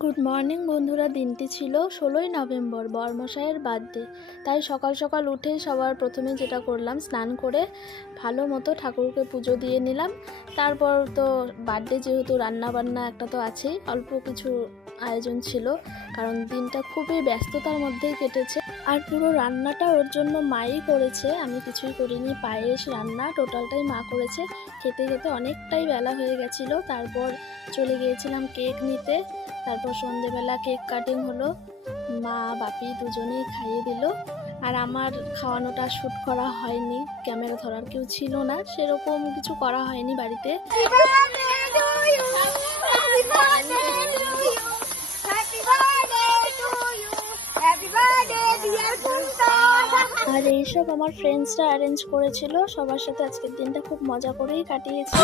Good morning বন্ধুরা। দিনটি ছিল 16ই নভেম্বর, বরমশাইয়ের বার্থডে। তাই সকাল সকাল উঠে সবার প্রথমে যেটা করলাম, স্নান করে ভালো মতো ঠাকুরকে পুজো দিয়ে নিলাম। তারপর তো বার্থডে যেহেতু রান্না বান্না একটা তো আছেই, অল্প কিছু আয়োজন ছিল, কারণ দিনটা খুবই ব্যস্ততার মধ্যেই কেটেছে। আর পুরো রান্নাটা ওর জন্য মাই করেছে, আমি কিছুই করিনি। পায়েস রান্না টোটালটাই মা করেছে। খেতে খেতে অনেকটাই বেলা হয়ে গেছিলো। তারপর চলে গিয়েছিলাম কেক নিতে। তারপর সন্ধেবেলা কেক কাটিং হলো, মা বাপি দুজনেই খাইয়ে দিল। আর আমার খাওয়ানোটা শ্যুট করা হয়নি, ক্যামেরা ধরার কেউ ছিল না, সেরকম কিছু করা হয়নি বাড়িতে। আর এইসব আমার ফ্রেন্ডসরা অ্যারেঞ্জ করেছিল। সবার সাথে আজকের দিনটা খুব মজা করেই কাটিয়েছি।